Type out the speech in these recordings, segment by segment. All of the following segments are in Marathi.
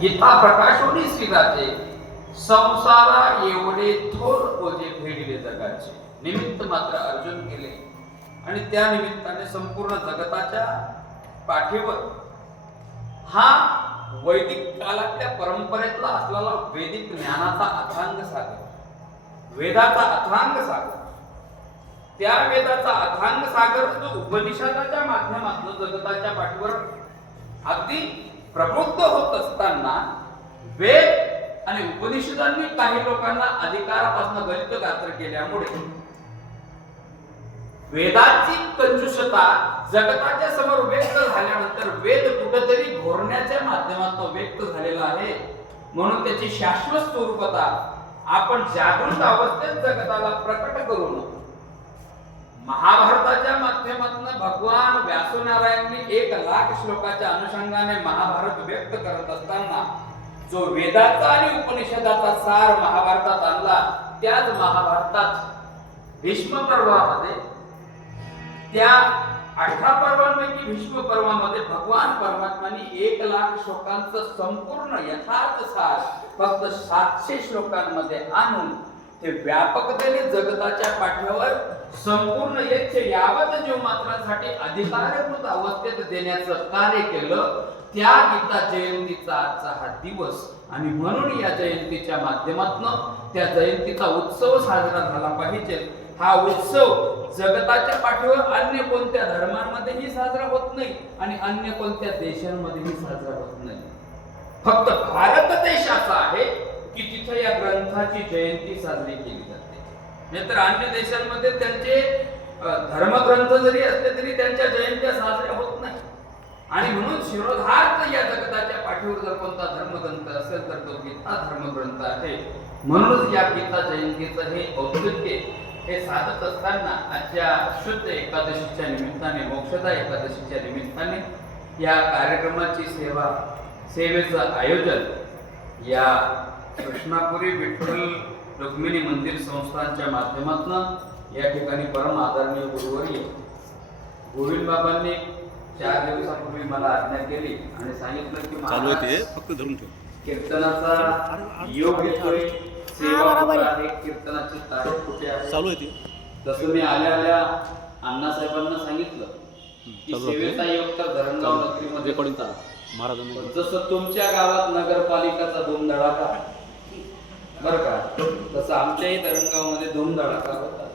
गीता प्रकाशोनी श्रीराचे संसारा एवढे थोर ओझे भेटले जगाचे. निमित्त मात्र अर्जुन केले आणि त्या निमित्ताने संपूर्ण जगताच्या पाठीवर हा वैदिक कालातल्या परंपरेतला असलेला वैदिक ज्ञानाचा अथांग सागर. वेदाचा अथांग सागर. त्या वेदाचा अथांग सागर जो उपनिषदाच्या माध्यमातून जगताच्या पाठीवर अगदी प्रबुद्ध होत असताना वेद आणि उपनिषदांनी काही लोकांना अधिकारापासून गलित गात्र केल्यामुळे वेदाची कंजुषता जगताच्या समोर व्यक्त झाल्यानंतर वेद कुठेतरी घोरण्याच्या माध्यमातून व्यक्त झालेला आहे. म्हणून त्याची शाश्वत स्वरूपता आपण जागृत अवस्थेत जगताला प्रकट करू नको. महाभारताच्या माध्यमातून भगवान व्यासनारायणनी एक लाख श्लोकाच्या अनुषंगाने महाभारत व्यक्त करत असताना जो वेदाचा आणि उपनिषदाचा सार महाभारतात आणला त्याच महाभारतात भीष्म पर्वामध्ये त्या अठरा पर्वांपैकी भीष्म पर्वामध्ये भगवान परमात्माने एक लाख श्लोकांचं संपूर्ण यथार्थ सार फक्त सातशे श्लोकांमध्ये आणून ते व्यापकतेने जगताच्या पाठीवर संपूर्ण यक्ष यावत जीव मात्रांसाठी अधिकारभूत अवस्थेत देण्याचं कार्य केलं. त्या गीता जयंतीचा आजचा हा दिवस. आणि म्हणून या जयंतीच्या माध्यमातून त्या जयंतीचा उत्सव साजरा झाला पाहिजे. हा उत्सव जगताच्या पाठीवर अन्य कोणत्या धर्मांमध्येही साजरा होत नाही आणि अन्य कोणत्या देशांमध्येही साजरा होत नाही. फक्त भारत देशाचा आहे की या ग्रंथाची जयंती साजरी केली जाते. नाहीतर अन्य देशांमध्ये त्यांचे धर्मग्रंथ जरी असले तरी त्यांच्या जयंत्या साजऱ्या होत नाही. आणि म्हणून शिरोधार्थ या जगताच्या पाठीवर जर कोणता धर्मग्रंथ असेल तर तो गीता धर्मग्रंथ आहे. म्हणूनच या गीता जयंतीचं हे औचित्य हे साधत असताना आजच्या शुद्ध एकादशीच्या निमित्ताने मोक्षदा एकादशीच्या निमित्ताने या कार्यक्रमाची सेवा सेवेचं आयोजन या कृष्णापुरी विठ्ठल रुक्मिणी मंदिर संस्थांच्या माध्यमातून या ठिकाणी परम आदरणीय गुरुवर्य गोविंद बाबांनी चार दिवसापूर्वी मला आज्ञा केली आणि सांगितलं की फक्त धरून कीर्तनाचा योग येतोय सेवा कुठं आहे. कीर्तनाची तारीख कुठे आहे? चालू आहे ते. तसं मी आल्या आल्या अण्णासाहेबांना सांगितलं की. सेवेचा योग तर धरणगाव नगरीमध्ये महाराजांनी पण जसं तुमच्या गावात नगरपालिकाचा धूमधडाका बर का? तसं आमच्याही धरणगावमध्ये धूमधडाका होता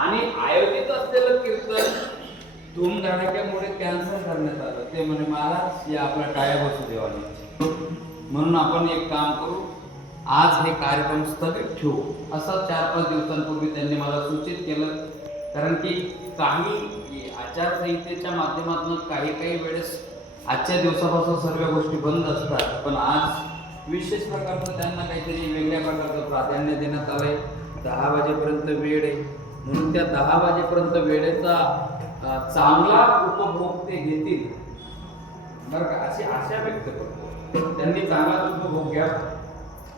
आणि आयोजित असलेलं कीर्तन धूमधडाक्यामुळे कॅन्सल करण्यात आलं. ते म्हणे महाराज या आपला टाळ्या असू देवाने म्हणून आपण एक काम करू. आज हे कार्यक्रम स्थगित ठेवू. असं चार पाच दिवसांपूर्वी त्यांनी मला सूचित केलं. कारण की काही आचारसंहितेच्या माध्यमातून काही काही वेळेस आजच्या दिवसापासून सर्व गोष्टी बंद असतात. पण आज विशेष प्रकारचं त्यांना काहीतरी वेगळ्या प्रकारचं प्राधान्य देण्यात आलंय. दहा वाजेपर्यंत वेळ आहे. म्हणून त्या दहा वाजेपर्यंत वेळेचा चांगला उपभोग ते घेतील. बरं का? अशी आशा व्यक्त करतो. त्यांनी चांगलाच उपभोग घ्या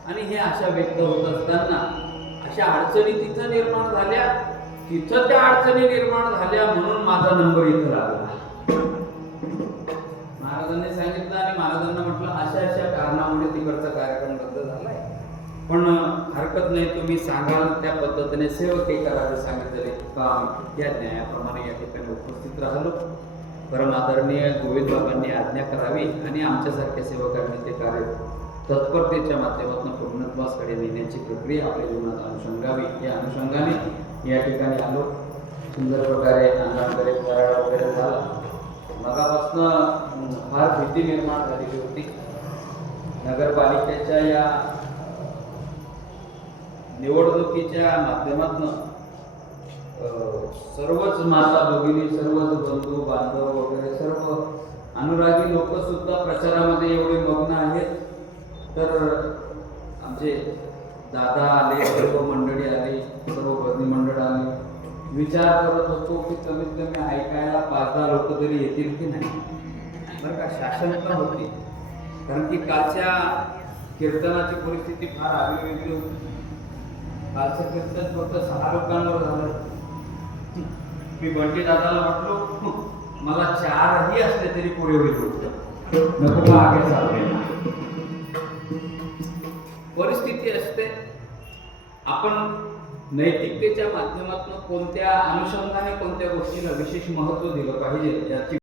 आणि हे आशा व्यक्त होत असताना अशा अडचणी तिथं निर्माण झाल्या. तिथं त्या अडचणी निर्माण झाल्या म्हणून माझा नंबर इथं लागला. कारणामुळे तिकडचा कार्यक्रम रद्द झालाय. पण हरकत नाही तुम्ही सांगाल त्या पद्धतीने सेवकही करावे सांगितलेले काम या न्यायाप्रमाणे या ठिकाणी उपस्थित राहिलो. परम आदरणीय गोविंद बाबांनी आज्ञा करावी आणि आमच्यासारख्या सेवकांनी ते कार्य तत्परतेच्या माध्यमातून पूर्णत्वासकडे नेण्याची प्रक्रिया आपल्या जीवनात अनुषंगावी. या अनुषंगाने या ठिकाणी आलो. सुंदर प्रकारे अंगाकडे फराळा वगैरे झाला. मगापासून फार भीती निर्माण झालेली होती. नगरपालिकेच्या या निवडणुकीच्या माध्यमातून सर्वच माता भगिनी सर्वच बंधू बांधव वगैरे सर्व अनुरागी लोक सुद्धा प्रचारामध्ये एवढे मग्न आहेत. तर आमचे दादा आले सर्व मंडळी आली सर्व भगिनी मंडळ आली. विचार करत होतो की कमीत कमी ऐकायला पाच दहा लोक तरी येतील की नाही. बरं का शासन पण होती. कारण की कालच्या कीर्तनाची परिस्थिती फार आगळीवेगळी होती. कालचं कीर्तन फक्त सहा लोकांवर झालं. मी बंटी दादाला म्हटलो मला चारही असले तरी पुढे होईल नको आगे चालले परिस्थिती असते. आपण नैतिकतेच्या माध्यमातून कोणत्या अनुषंगाने कोणत्या गोष्टीला विशेष महत्त्व दिलं पाहिजे याची